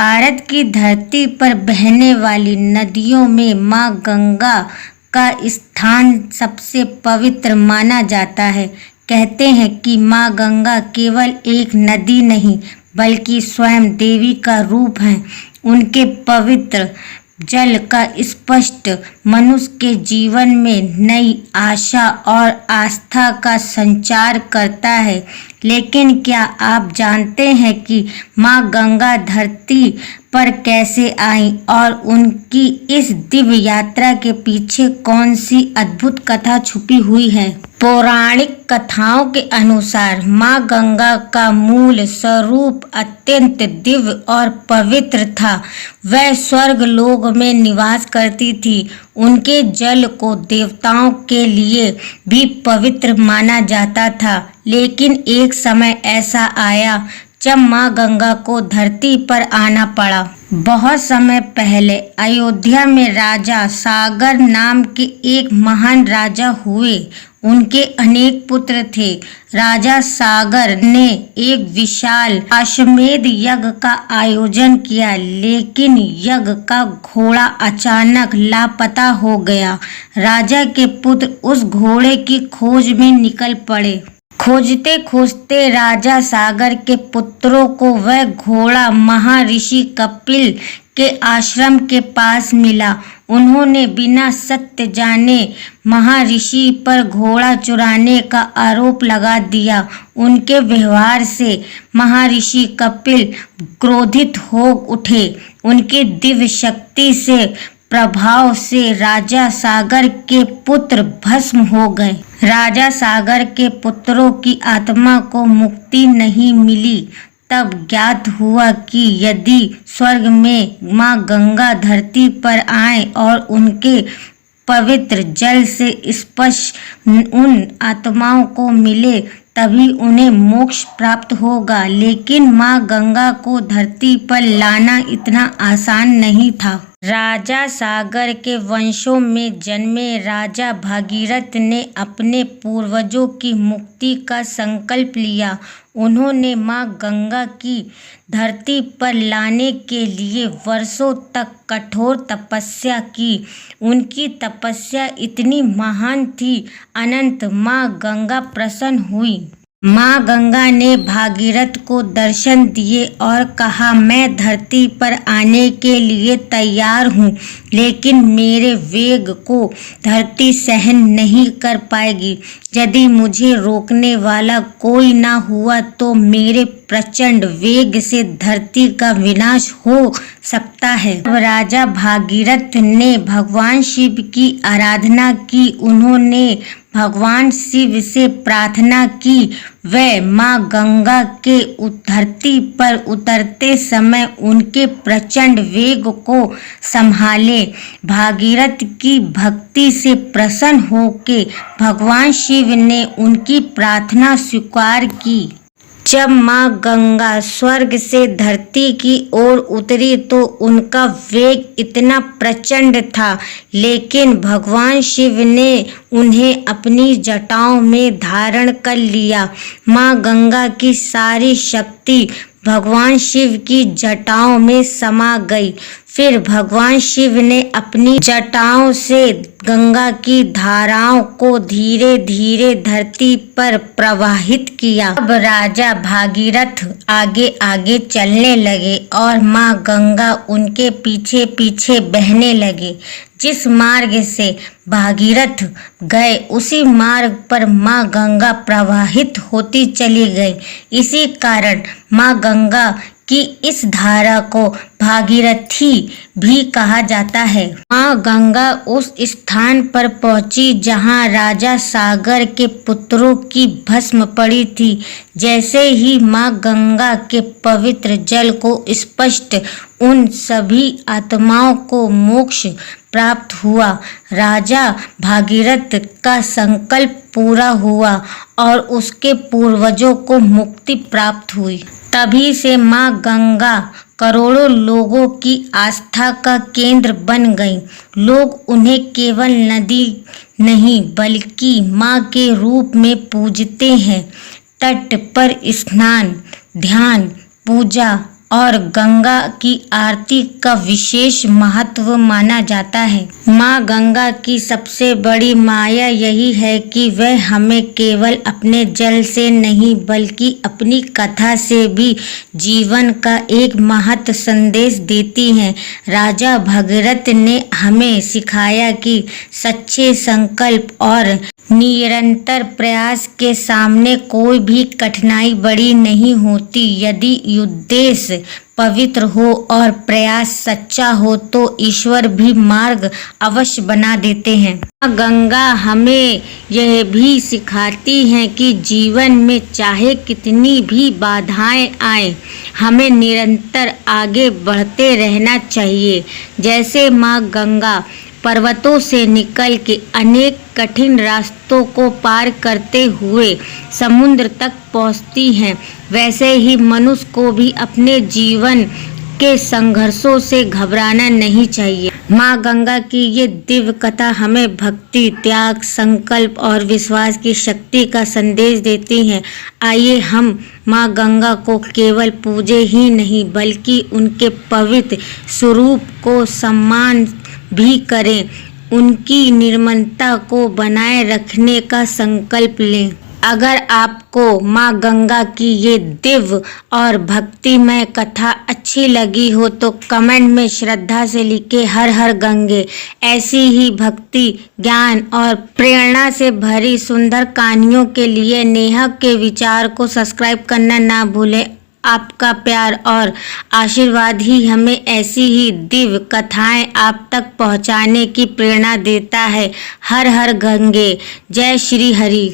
भारत की धरती पर बहने वाली नदियों में मां गंगा का स्थान सबसे पवित्र माना जाता है। कहते हैं कि मां गंगा केवल एक नदी नहीं बल्कि स्वयं देवी का रूप है। उनके पवित्र जल का स्पष्ट मनुष्य के जीवन में नई आशा और आस्था का संचार करता है। लेकिन क्या आप जानते हैं कि मां गंगा धरती पर कैसे आई और उनकी इस दिव्य यात्रा के पीछे कौन सी अद्भुत कथा छुपी हुई है? पौराणिक कथाओं के अनुसार मां गंगा का मूल स्वरूप अत्यंत दिव्य और पवित्र था। वह स्वर्ग लोक में निवास करती थी। उनके जल को देवताओं के लिए भी पवित्र माना जाता था। लेकिन एक समय ऐसा आया जब मां गंगा को धरती पर आना पड़ा। बहुत समय पहले अयोध्या में राजा सागर नाम के एक महान राजा हुए। उनके अनेक पुत्र थे। राजा सागर ने एक विशाल अश्वमेध यज्ञ का आयोजन किया, लेकिन यज्ञ का घोड़ा अचानक लापता हो गया। राजा के पुत्र उस घोड़े की खोज में निकल पड़े। खोजते खोजते राजा सागर के पुत्रों को वह घोड़ा महर्षि कपिल के आश्रम के पास मिला। उन्होंने बिना सत्य जाने महर्षि पर घोड़ा चुराने का आरोप लगा दिया। उनके व्यवहार से महर्षि कपिल क्रोधित हो उठे। उनकी दिव्य शक्ति से प्रभाव से राजा सागर के पुत्र भस्म हो गए। राजा सागर के पुत्रों की आत्मा को मुक्ति नहीं मिली। तब ज्ञात हुआ कि यदि स्वर्ग में मां गंगा धरती पर आए और उनके पवित्र जल से स्पर्श उन आत्माओं को मिले तभी उन्हें मोक्ष प्राप्त होगा। लेकिन मां गंगा को धरती पर लाना इतना आसान नहीं था। राजा सागर के वंशों में जन्मे राजा भागीरथ ने अपने पूर्वजों की मुक्ति का संकल्प लिया। उन्होंने मां गंगा की धरती पर लाने के लिए वर्षों तक कठोर तपस्या की। उनकी तपस्या इतनी महान थी, अनंत मां गंगा प्रसन्न हुई। मां गंगा ने भागीरथ को दर्शन दिए और कहा, मैं धरती पर आने के लिए तैयार हूँ, लेकिन मेरे वेग को धरती सहन नहीं कर पाएगी। यदि मुझे रोकने वाला कोई ना हुआ तो मेरे प्रचंड वेग से धरती का विनाश हो सकता है। अब राजा भागीरथ ने भगवान शिव की आराधना की। उन्होंने भगवान शिव से प्रार्थना की वह मां गंगा के धरती पर उतरते समय उनके प्रचंड वेग को संभाले। भागीरथ की भक्ति से प्रसन्न होकर भगवान शिव ने उनकी प्रार्थना स्वीकार की। जब मां गंगा स्वर्ग से धरती की ओर उतरी तो उनका वेग इतना प्रचंड था, लेकिन भगवान शिव ने उन्हें अपनी जटाओं में धारण कर लिया। मां गंगा की सारी शक्ति भगवान शिव की जटाओं में समा गई। फिर भगवान शिव ने अपनी जटाओं से गंगा की धाराओं को धीरे धीरे धरती पर प्रवाहित किया। अब राजा भागीरथ आगे आगे चलने लगे और मां गंगा उनके पीछे पीछे बहने लगे। जिस मार्ग से भागीरथ गए उसी मार्ग पर मां गंगा प्रवाहित होती चली गई। इसी कारण मां गंगा कि इस धारा को भागीरथी भी कहा जाता है। मां गंगा उस स्थान पर पहुंची जहां राजा सागर के पुत्रों की भस्म पड़ी थी। जैसे ही मां गंगा के पवित्र जल को स्पष्ट उन सभी आत्माओं को मोक्ष प्राप्त हुआ। राजा भागीरथ का संकल्प पूरा हुआ और उसके पूर्वजों को मुक्ति प्राप्त हुई। तभी से मां गंगा करोड़ों लोगों की आस्था का केंद्र बन गई। लोग उन्हें केवल नदी नहीं बल्कि मां के रूप में पूजते हैं। तट पर स्नान, ध्यान, पूजा और गंगा की आरती का विशेष महत्व माना जाता है। माँ गंगा की सबसे बड़ी माया यही है कि वह हमें केवल अपने जल से नहीं बल्कि अपनी कथा से भी जीवन का एक महत्व संदेश देती हैं। राजा भगीरथ ने हमें सिखाया कि सच्चे संकल्प और निरंतर प्रयास के सामने कोई भी कठिनाई बड़ी नहीं होती। यदि उद्देश्य पवित्र हो और प्रयास सच्चा हो तो ईश्वर भी मार्ग अवश्य बना देते हैं। माँ गंगा हमें यह भी सिखाती हैं कि जीवन में चाहे कितनी भी बाधाएं आए, हमें निरंतर आगे बढ़ते रहना चाहिए। जैसे माँ गंगा पर्वतों से निकल के अनेक कठिन रास्तों को पार करते हुए समुद्र तक पहुँचती हैं, वैसे ही मनुष्य को भी अपने जीवन के संघर्षों से घबराना नहीं चाहिए। माँ गंगा की ये दिव्य कथा हमें भक्ति, त्याग, संकल्प और विश्वास की शक्ति का संदेश देती है। आइए हम माँ गंगा को केवल पूजे ही नहीं बल्कि उनके पवित्र स्वरूप को सम्मान भी करें, उनकी निर्मलता को बनाए रखने का संकल्प लें। अगर आपको माँ गंगा की ये दिव्य और भक्तिमय कथा अच्छी लगी हो तो कमेंट में श्रद्धा से लिखे हर हर गंगे। ऐसी ही भक्ति, ज्ञान और प्रेरणा से भरी सुंदर कहानियों के लिए नेहा के विचार को सब्सक्राइब करना ना भूलें। आपका प्यार और आशीर्वाद ही हमें ऐसी ही दिव्य कथाएं आप तक पहुंचाने की प्रेरणा देता है। हर हर गंगे। जय श्री हरि।